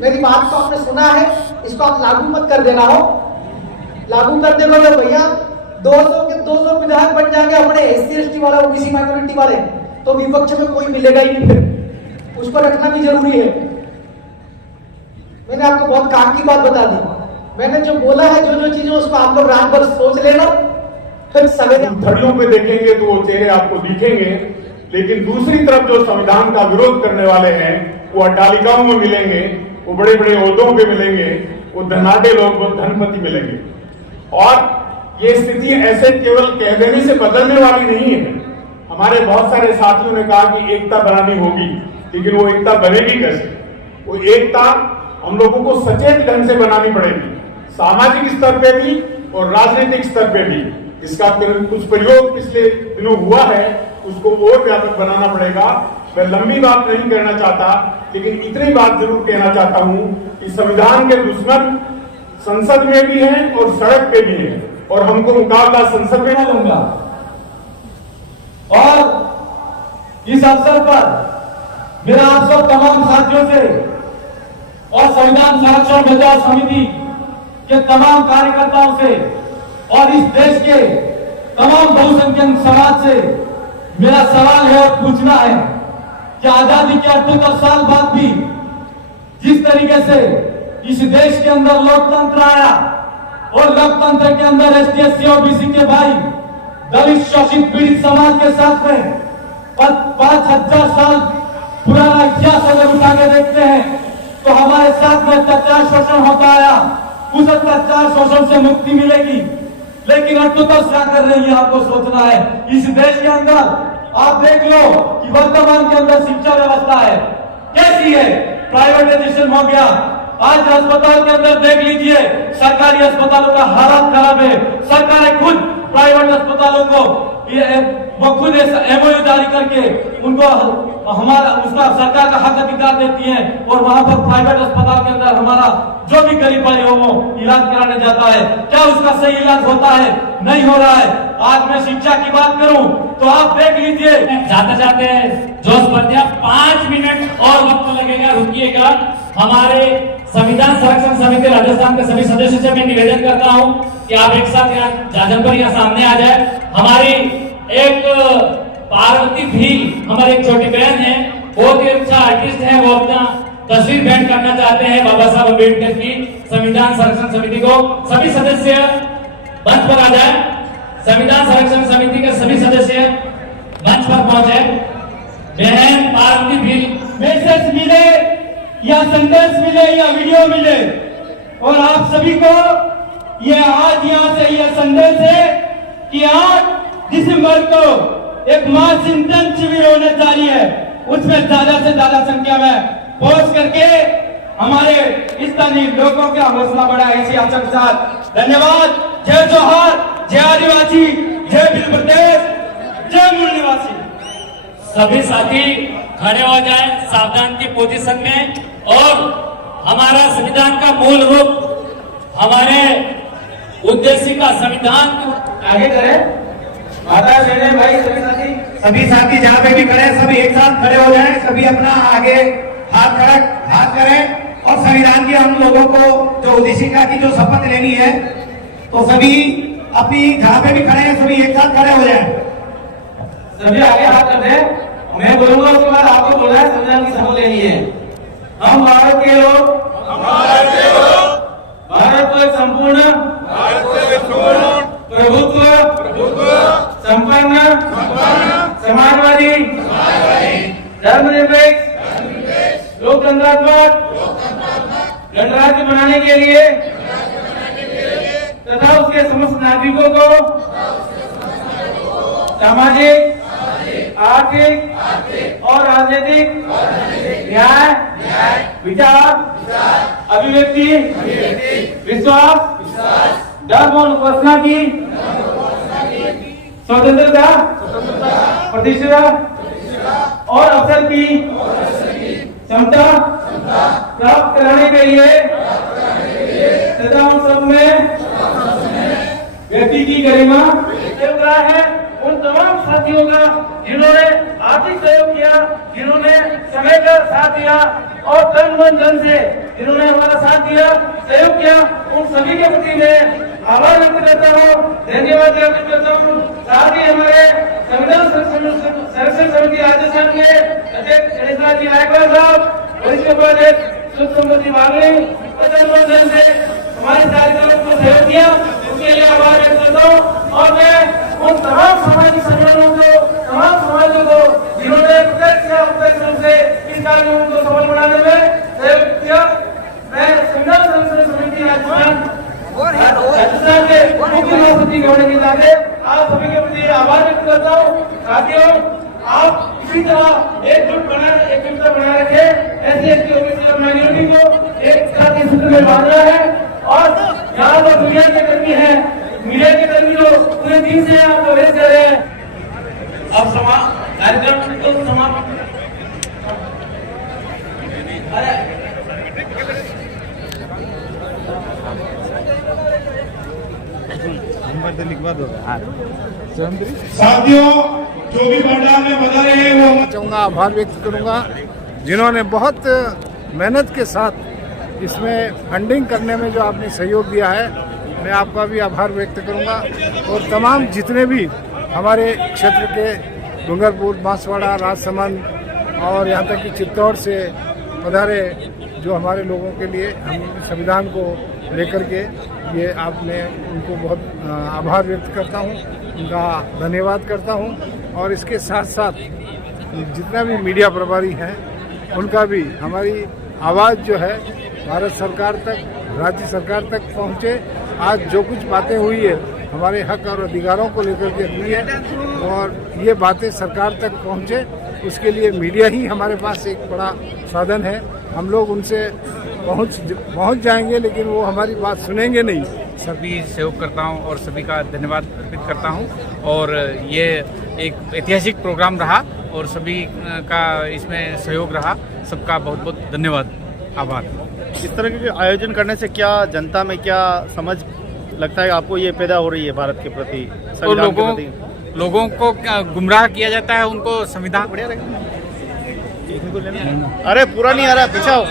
मेरी बात तो आपने सुना है, इसको आप लागू मत कर देना हो। लागू कर देना तो भैया 200 के 200 विधायक बन जाएंगे अपने SC/ST वाला, ओबीसी माइनॉरिटी वाले, तो विपक्ष में कोई मिलेगा ही नहीं। फिर उसको रखना भी जरूरी है। मैंने आपको बहुत काम की बात बता दी। मैंने जो बोला है, जो जो चीजें, उसको आप लोग रात भर सोच लेना, फिर सवेरे धड़ियों पे देखेंगे तो वो चेहरे आपको दिखेंगे, लेकिन दूसरी तरफ जो संविधान का विरोध करने वाले हैं वो अट्टालिकाओं में मिलेंगे, वो बड़े बड़े ओहदों पे मिलेंगे, वो धनाढ़ लोग, वो धनपति मिलेंगे। और ये स्थिति ऐसे केवल कह देने से बदलने वाली नहीं है। हमारे बहुत सारे साथियों ने कहा कि एकता बनानी होगी, लेकिन वो एकता बनेगी कैसे? वो एकता हम लोगों को सचेत ढंग से बनानी पड़ेगी, सामाजिक स्तर पे भी और राजनीतिक स्तर पे भी। इसका कुछ प्रयोग पिछले दिनों हुआ है, उसको और व्यापक बनाना पड़ेगा। मैं लंबी बात नहीं कहना चाहता, लेकिन इतनी बात जरूर कहना चाहता हूं कि संविधान के दुश्मन संसद में भी हैं और सड़क पे भी हैं, और हमको मुकाबला संसद में लूंगा। और इस अवसर पर मेरा आप सब तमाम साथियों से और संविधान संरक्षण बचाव समिति के तमाम कार्यकर्ताओं से और इस देश के तमाम बहुसंख्यक समाज से मेरा सवाल है और पूछना है कि आजादी के 78 साल बाद भी जिस तरीके से इस देश के अंदर लोकतंत्र आया और लोकतंत्र के अंदर ST/SC OBC के भाई दलित शोषित पीड़ित समाज के साथ में 5000 साल पुराना इतिहास अगर उठा के देखते हैं तो हमारे साथ में अत्याचार शोषण होता आया। उस अत्याचार शोषण से मुक्ति मिलेगी, लेकिन 78 क्या कर रही है आपको सोचना है। इस देश के अंदर आप देख लो कि वर्तमान के अंदर शिक्षा व्यवस्था है कैसी है, प्राइवेटाइजेशन हो गया। आज अस्पताल के अंदर देख लीजिए, सरकारी अस्पतालों का हालत खराब है। सरकारें खुद प्राइवेट अस्पतालों को वो खुद MOU जारी करके उनको हमारा उसका सरकार का हक अधिकार देती है, और वहां पर प्राइवेट अस्पताल के अंदर हमारा जो भी गरीब भाई हो वो इलाज कराने जाता है। क्या उसका सही इलाज होता है? नहीं हो रहा है। आज मैं शिक्षा की बात करूं तो आप देख लीजिए, जाते जाते जोश भर दिया, 5 मिनट और वक्त लगेगा, रुकिएगा। हमारे संविधान संरक्षण समिति राजस्थान के सभी सदस्यों से मैं निवेदन करता हूं कि आप एक साथ यहाँ जाजन पर यहाँ सामने आ जाए। हमारी एक पार्वती भील, हमारी एक छोटी बहन है, बहुत ही अच्छा आर्टिस्ट है, वो अपना तस्वीर भेंट करना चाहते हैं बाबा साहब अम्बेडकर की। संविधान संरक्षण समिति को सभी सदस्य मंच पर आ जाए। संविधान संरक्षण समिति के सभी सदस्य मंच पर पहुंचे। बहन पार्वती भील, मैसेज मिले या संदेश मिले या वीडियो मिले, और आप सभी को ये आज यहाँ से यह संदेश है कि 8 दिसंबर को एक महाचिंतन शिविर होने जा रही है। उसमें ज्यादा से ज्यादा संख्या में पहुंच करके हमारे स्थानीय लोगों का हौसला बढ़ाए, इसी आशा के साथ धन्यवाद। जय जोहार, जय आदिवासी, जय भील प्रदेश, जय मूल निवासी। सभी साथी खड़े हो जाएं सावधान की पोजीशन में, और हमारा संविधान का मूल रूप, हमारे उद्देश्य का संविधान आगे करें। माता बहने भाई सभी साथी जहाँ पे भी खड़े, सभी एक साथ खड़े हो जाएं। सभी अपना आगे हाथ करें। और संविधान की हम लोगों को जो उद्देशिका की जो शपथ लेनी है, तो सभी अपनी जहां पे भी खड़े हैं सभी एक साथ खड़े हो जाएं। सभी आगे हाथ कर दें, मैं बोलूंगा उसके बाद आपको बोलना है, संविधान की शपथ लेनी है। हम भारत के लोग भारत को एक संपूर्ण प्रभुत्व संपन्न समाजवादी धर्मनिरपेक्ष लोकतंत्रात्मक गणराज्य बनाने के लिए तथा उसके समस्त नागरिकों को सामाजिक, आर्थिक और राजनीतिक न्याय, विचार, अभिव्यक्ति, विश्वास, धर्म और उपासना की स्वतंत्रता, प्रतिष्ठा और अवसर की क्षमता प्राप्त कराने के लिए तथा उन सब में व्यक्ति की गरिमा है। उन तमाम साथियों का जिन्होंने आर्थिक सहयोग किया, जिन्होंने समय का साथ दिया और तन मन धन से जिन्होंने हमारा साथ दिया, सहयोग किया, उन सभी के प्रति मैं आभार व्यक्त करता हूँ, धन्यवाद व्यक्त करता हूँ। साथ ही हमारे संविधान संरक्षण समिति राजस्थान के अध्यक्ष गणेश जी नायकवाल साहब और इसके बाद एक सुख समृद्धि मांगनी तन मन धन से हमारे कार्यक्रम को सहयोग दिया, उसके लिए आभार व्यक्त करता हूँ। और मैं उन तमाम सामाजिक संगठनों को, तमाम समाजों को जिन्होंने प्रत्यक्ष या अप्रत्यक्ष रूप से इस कार्यक्रम को सफल बनाने में सहयोग किया, मैं संविधान संरक्षण समिति राजस्थान के मुख्य महासचिव होने के नाते आप सभी के प्रति आभार व्यक्त करता हूँ। साथियों, आप इसी तरह एकजुटता बनाए रखे, ऐसे ओबीसी और माइनॉरिटी को एक साथ इस सूत्र में बांधना है। और यहाँ पर दुनिया के कर्मी है, मीडिया के कर्मी जो पूरे दिन से आप कवरेज कर रहे हैं, अब कार्यक्रम तो समाप्त। लिखवा दो साथियों, जो भी पंडाल में बता रहे हैं वो चाहूँगा, आभार व्यक्त करूँगा जिन्होंने बहुत मेहनत के साथ इसमें फंडिंग करने में जो आपने सहयोग दिया है, मैं आपका भी आभार व्यक्त करूँगा। और तमाम जितने भी हमारे क्षेत्र के डूंगरपुर, बांसवाड़ा, राजसमंद और यहाँ तक कि चित्तौड़ से पधारे जो हमारे लोगों के लिए हम संविधान को लेकर के, ये आपने उनको बहुत आभार व्यक्त करता हूँ, उनका धन्यवाद करता हूँ। और इसके साथ साथ जितना भी मीडिया प्रभारी हैं उनका भी हमारी आवाज़ जो है भारत सरकार तक, राज्य सरकार तक पहुँचे। आज जो कुछ बातें हुई है हमारे हक और अधिकारों को लेकर के हुई है और ये बातें सरकार तक पहुँचे, उसके लिए मीडिया ही हमारे पास एक बड़ा साधन है। हम लोग उनसे पहुँच जाएंगे लेकिन वो हमारी बात सुनेंगे नहीं। सभी सहयोग करता हूं और सभी का धन्यवाद अर्पित करता हूं। और ये एक ऐतिहासिक प्रोग्राम रहा और सभी का इसमें सहयोग रहा, सबका बहुत बहुत धन्यवाद, आभार। इस तरह के आयोजन करने से क्या जनता में क्या समझ लगता है आपको ये पैदा हो रही है भारत के प्रति, तो लोगों को गुमराह किया जाता है, उनको संविधान। अरे पूरा नहीं आ रहा, पिछाओ।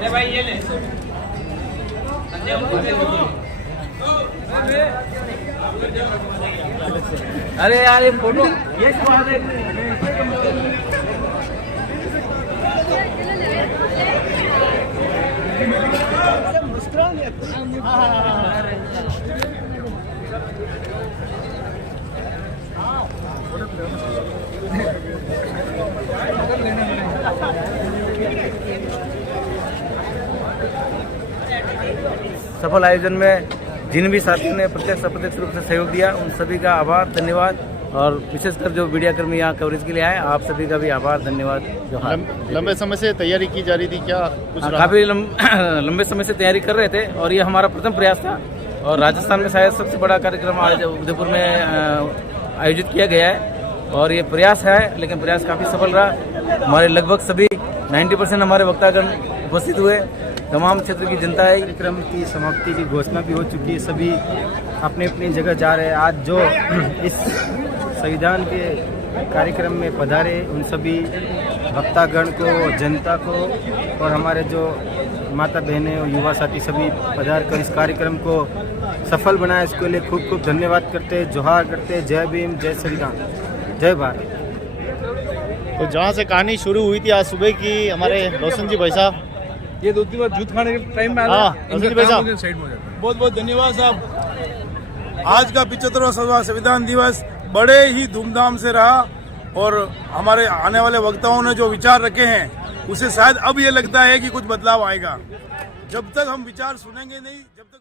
ले भाई, ये ले। अरे यार ये फोटो ये सफल आयोजन में जिन भी साथियों ने प्रत्यक्ष अप्रत्यक्ष रूप से सहयोग दिया, उन सभी का आभार, धन्यवाद। और विशेषकर जो मीडिया कर्मी यहाँ कवरेज के लिए आए, आप सभी का भी आभार, धन्यवाद। लंबे समय से तैयारी की जा रही थी, क्या कुछ काफी लंबे समय से तैयारी कर रहे थे और ये हमारा प्रथम प्रयास था। और राजस्थान में शायद सबसे बड़ा कार्यक्रम आज उदयपुर में आयोजित किया गया है और ये प्रयास है, लेकिन प्रयास काफ़ी सफल रहा। हमारे लगभग सभी 90% हमारे वक्तागण उपस्थित हुए, तमाम क्षेत्र की जनता है। कार्यक्रम की समाप्ति की घोषणा भी हो चुकी है, सभी अपनी अपनी जगह जा रहे हैं। आज जो इस संविधान के कार्यक्रम में पधारे उन सभी भक्तागण को, जनता को और हमारे जो माता बहनें और युवा साथी सभी पधार कर इस कार्यक्रम को सफल बनाया, इसके लिए खूब खूब धन्यवाद करते, जोहार करते। जय भीम, जय संविधान, जय भारत। तो जहाँ से कहानी शुरू हुई थी आज सुबह की, हमारे रोशन जी भाई साहब, ये 2-3 बार जूत खाने के टाइम में रोशन जी भाई साहब बहुत बहुत धन्यवाद साहब। आज का 75वां संविधान दिवस बड़े ही धूमधाम से रहा और हमारे आने वाले वक्ताओं ने जो विचार रखे हैं उसे शायद अब ये लगता है कि कुछ बदलाव आएगा। जब तक हम विचार सुनेंगे नहीं, जब तक